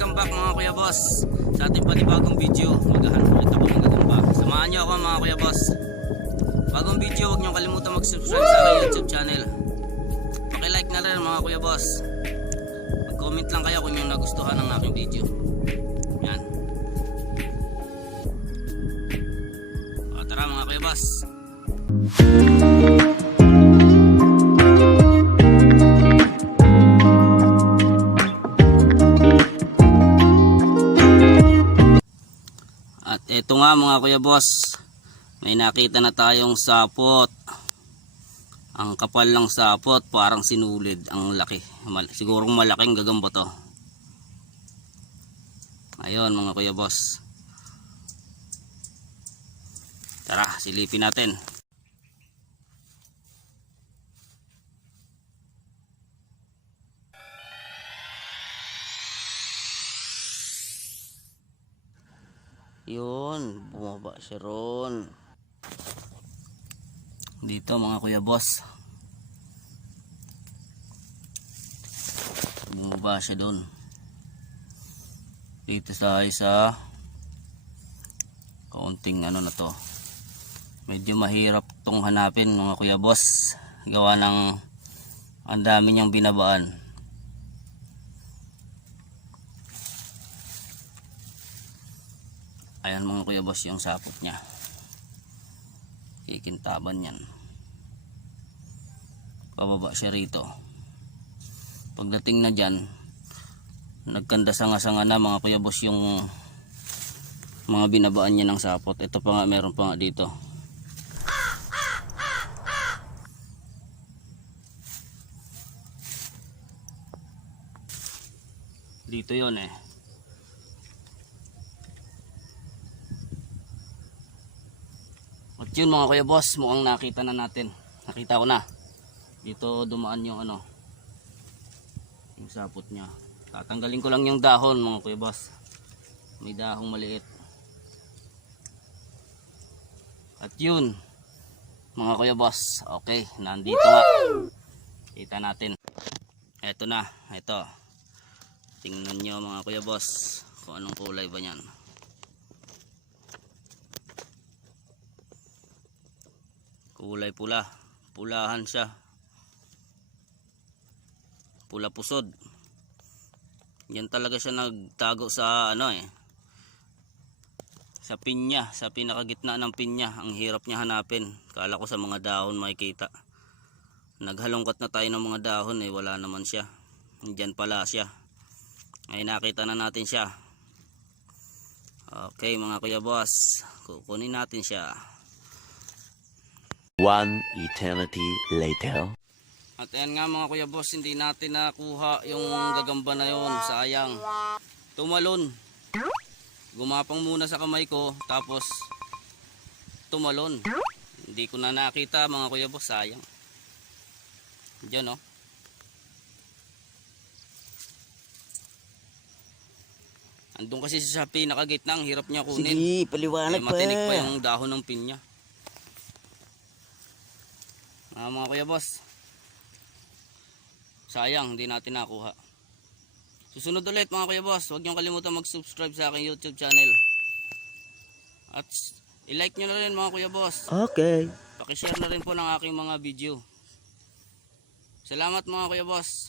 welcome back mga kuya boss sa ating panibagong video. Maghahanap ulit ako ng gagamba. Samahan nyo ako mga kuya boss. Bagong video, huwag nyo kalimutan mag-subscribe sa aking YouTube channel. Paki-like na rin mga kuya boss. Mag-comment lang kayo kung yung nagustuhan ng aking video. Yan. O, tara mga kuya boss. At ito nga mga kuya boss, may nakita na tayong sapot. Ang kapal ng sapot, parang sinulid. Ang laki, sigurong malaking gagamba to. Ayun mga kuya boss, tara silipin natin. Yun, bumaba siya ron. Dito mga kuya boss, bumaba siya doon. Dito sa isa, kaunting ano na to. Medyo mahirap tong hanapin mga kuya boss, gawa ng ang dami niyang binabaan. Ayan mga kuya boss yung sapot niya. Kikintaban yan. Pababa siya rito. Pagdating na dyan, nagkandasanga-sanga na mga kuya boss yung mga binabaan niya ng sapot. Ito pa nga, meron pa nga dito. Dito yon eh. At yun mga kuya boss, mukhang nakita na natin. Nakita ko na. Dito dumaan yung ano, yung sapot niya. Tatanggalin ko lang yung dahon mga kuya boss. May dahong maliit. At yun mga kuya boss, okay, nandito nga. Kita natin. Eto na, eto. Tingnan nyo mga kuya boss kung anong kulay ba yan. Kulay pula, pulahan siya, pula pusod. Yan talaga siya nagtago sa ano eh, sa pinya, sa pinakagitna ng pinya. Ang hirap niya hanapin. Kala ko sa mga dahon makikita. Naghalongkat na tayo ng mga dahon eh, wala naman siya. Diyan pala siya. Ay nakita na natin siya. Okay mga kuya boss, kukunin natin siya. One eternity later. At ayan nga mga kuya boss, hindi natin nakuha yung gagamba na yon. Sayang. Tumalon. Gumapang muna sa kamay ko, tapos tumalon. Hindi ko na nakita mga kuya boss, sayang. Diyan oh. Andun kasi sa pinakagitna, ang hirap niya kunin. Sige, paliwanag pa. Matinik pa yung dahon ng pinya. Mga kuya boss, sayang hindi natin nakuha. Susunod ulit mga kuya boss, huwag niyong kalimutan mag-subscribe sa aking YouTube channel. At i-like nyo na rin mga kuya boss. Okay. Pakishare na rin po ng aking mga video. Salamat mga kuya boss.